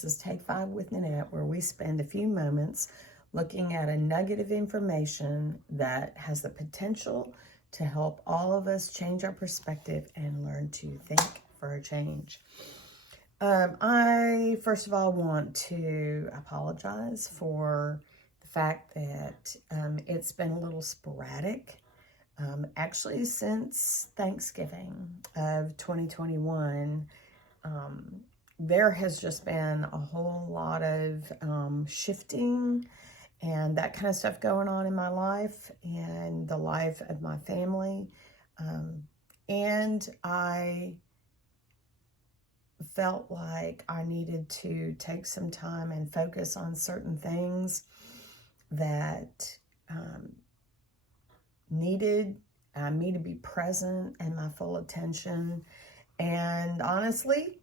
This is Take 5 with Nanette, where we spend a few moments looking at a nugget of information that has the potential to help all of us change our perspective and learn to think for a change. I, first of all, want to apologize for the fact that it's been a little sporadic. Actually, since Thanksgiving of 2021, there has just been a whole lot of shifting and that kind of stuff going on in my life and the life of my family. And I felt like I needed to take some time and focus on certain things that needed me to be present and my full attention. And honestly,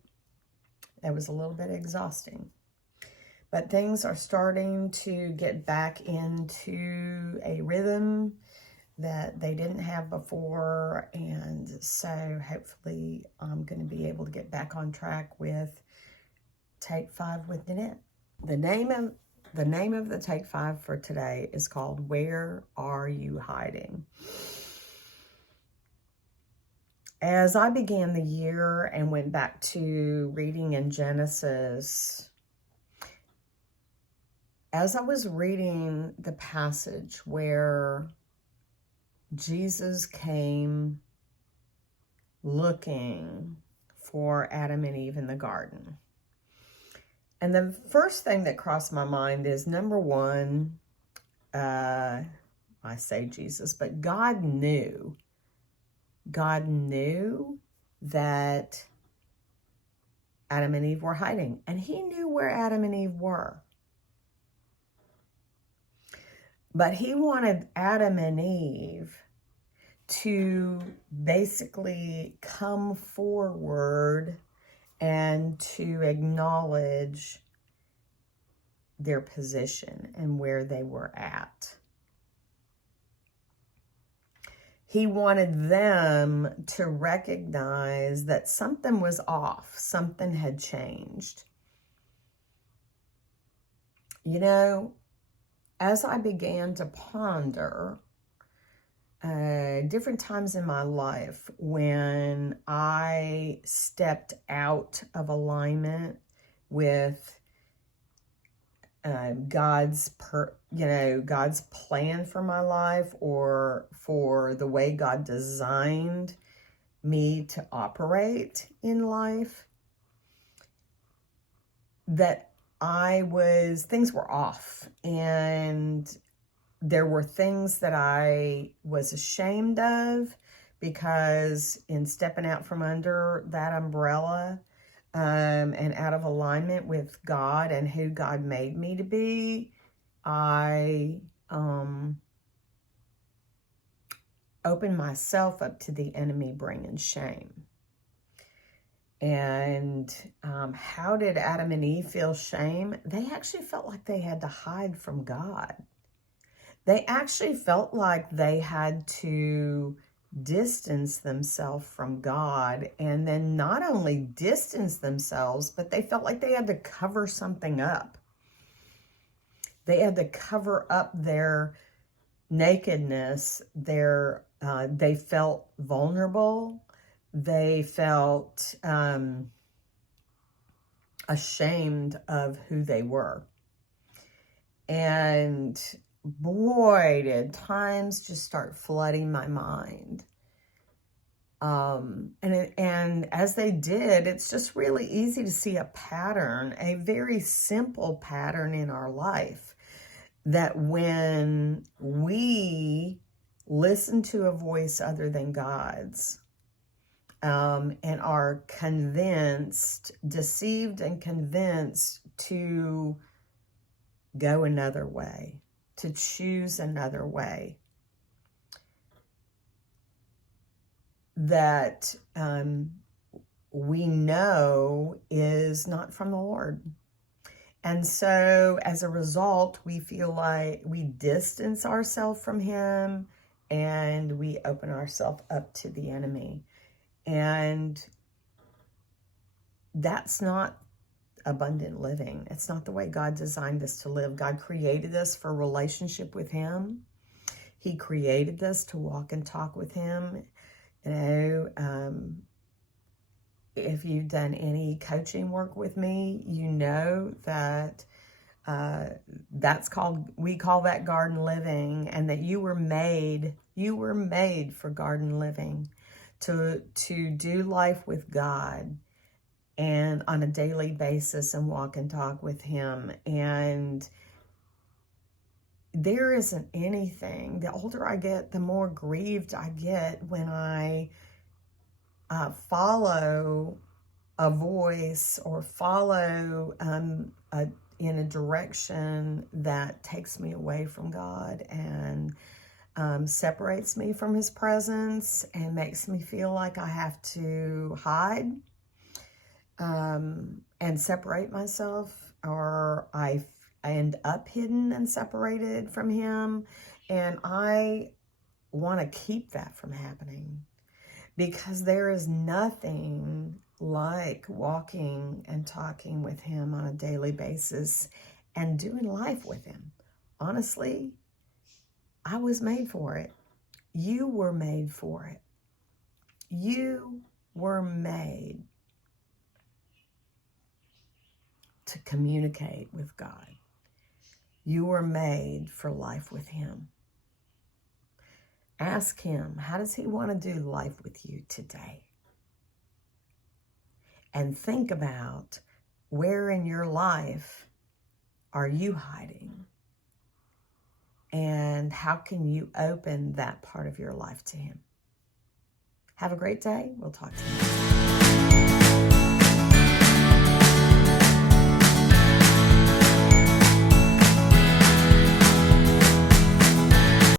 it was a little bit exhausting. But things are starting to get back into a rhythm that they didn't have before. And so hopefully I'm going to be able to get back on track with Take 5 with Nanette. The name of the Take 5 for today is called Where Are You Hiding? As I began the year and went back to reading in Genesis, as I was reading the passage where Jesus came looking for Adam and Eve in the garden, and the first thing that crossed my mind is, number one, I say Jesus, but God knew that Adam and Eve were hiding, and he knew where Adam and Eve were. But he wanted Adam and Eve to basically come forward and to acknowledge their position and where they were at. He wanted them to recognize that something was off, something had changed. You know, as I began to ponder different times in my life when I stepped out of alignment with God's plan for my life, or for the way God designed me to operate in life, that things were off, and there were things that I was ashamed of, because in stepping out from under that umbrella, and out of alignment with God and who God made me to be, I opened myself up to the enemy bringing shame. And how did Adam and Eve feel shame? They actually felt like they had to hide from God. They actually felt like they had to distance themselves from God, and then not only distance themselves, but they felt like they had to cover something up. They had to cover up their nakedness. They felt vulnerable. They felt ashamed of who they were. And boy, did times just start flooding my mind. And as they did, it's just really easy to see a pattern, a very simple pattern in our life, that when we listen to a voice other than God's, and are deceived and convinced to go another way, to choose another way, that we know is not from the Lord. And so as a result, we feel like we distance ourselves from him, and we open ourselves up to the enemy. And that's not abundant living. It's not the way God designed us to live. God created us for a relationship with Him. He created us to walk and talk with Him. You know, if you've done any coaching work with me, you know that we call that garden living, and that you were made for garden living, to do life with God and on a daily basis and walk and talk with Him. And there isn't anything, the older I get, the more grieved I get when I follow a voice or follow in a direction that takes me away from God and separates me from His presence and makes me feel like I have to hide and separate myself, or I end up hidden and separated from Him. And I want to keep that from happening, because there is nothing like walking and talking with Him on a daily basis and doing life with Him. Honestly, I was made for it. You were made for it. You were made to communicate with God. You were made for life with Him. Ask Him, how does He want to do life with you today? And think about, where in your life are you hiding? And how can you open that part of your life to Him? Have a great day. We'll talk to you.